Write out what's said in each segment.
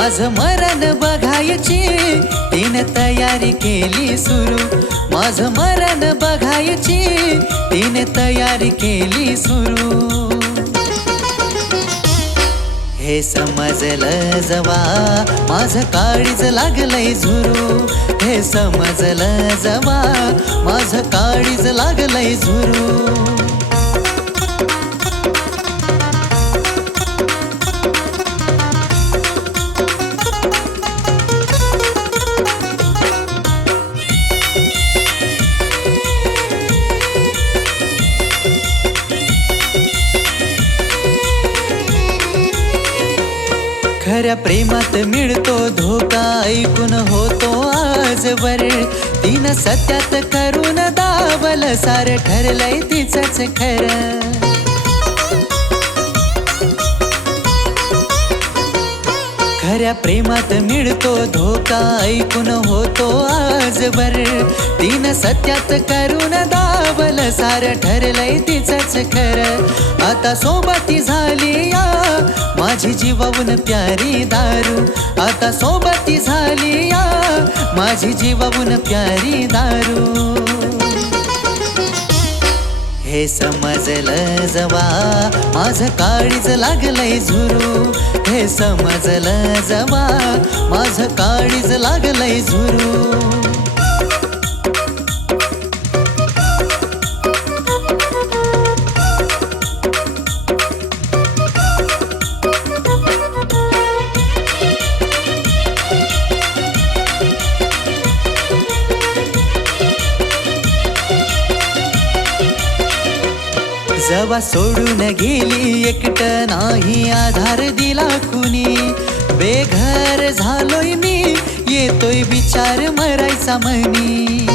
माझ मरण बघायची. तीन तयारी केली सुरू. माझ मरण बघायची. तीन तयारी केली सुरू. हे समजलं जवा. माझं काळीच लागलंय झुरू. हे समजलं जवा. माझं काळीच लागलंय झुरू. खऱ्या प्रेमात मिळतो धोका ऐकून होतो आजवर तिनं सत्यात करून दाबल सार ठरलंय तिचंच खरं. खऱ्या प्रेमात मिळतो धोका ऐकून होतो आजवर. तीन सत्यात करून दाबल सार ठरलंय तिचंच खरं. आता सोबती झाली या माझी जीवाहून प्यारी दारू. आता सोबती झाली या माझी जीवाहून प्यारी दारू. हे समजलं जवा. माझं काळीज लागलंय झुरू. हे समजलं जवा. माझं काळीज लागलंय झुरू. जवा सोडून गेली एकट नाही आधार दिला कुणी? बेघर झालोय मी येतोय विचार मरायचा म्हणी.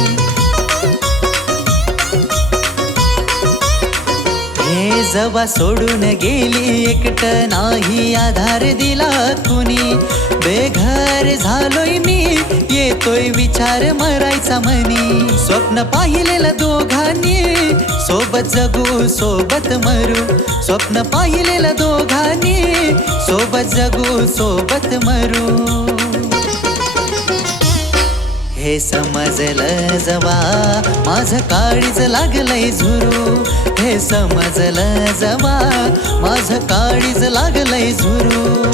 हे जवा सोडून गेली एकट नाही आधार दिला कुणी? बेघर झालोय मी. येतोय विचार मरायचा म्हणी. स्वप्न पाहिलेलं दोघांनी. सोबत जगू सोबत मरू. स्वप्न पाहिलेलं दोघांनी. सोबत जगू सोबत मरू. हे समजलं जवा. माझ काळीच लागलंय झुरू. हे समजलं जवा. माझ काळीच लागलंय झुरू.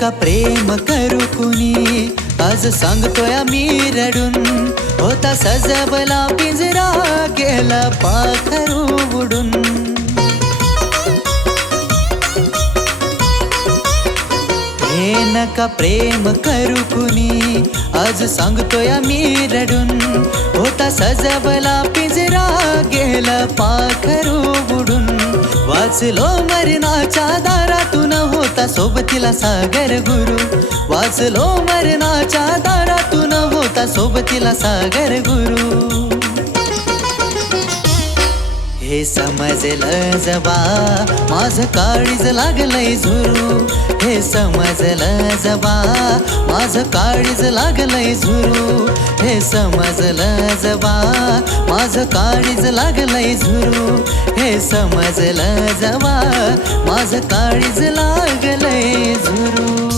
का प्रेम करू कुणी? आज सांगतोय मी रडून. होता सजबला पिंजरा गेला पाखरू उडून. हे नका प्रेम करू कुणी? आज सांगतोय मी रडून. होता सजबला पिंजरा गेला पाखरू उडून. वाचलो मरणाच्या दारातून होता सोबतीला सागर गुरु. वाचलो मरणाच्या दारातून होता सोबतीला सागर गुरु. हे समजलं जबा माझ काळीज लागलंय झुरू. हे समजलं जबा माझ काळीज लागलंय झुरू. हे समजलं जबा माझ काळीज लागलंय झुरू. हे समजलं जवा माझं काळीज लागलंय झुरू.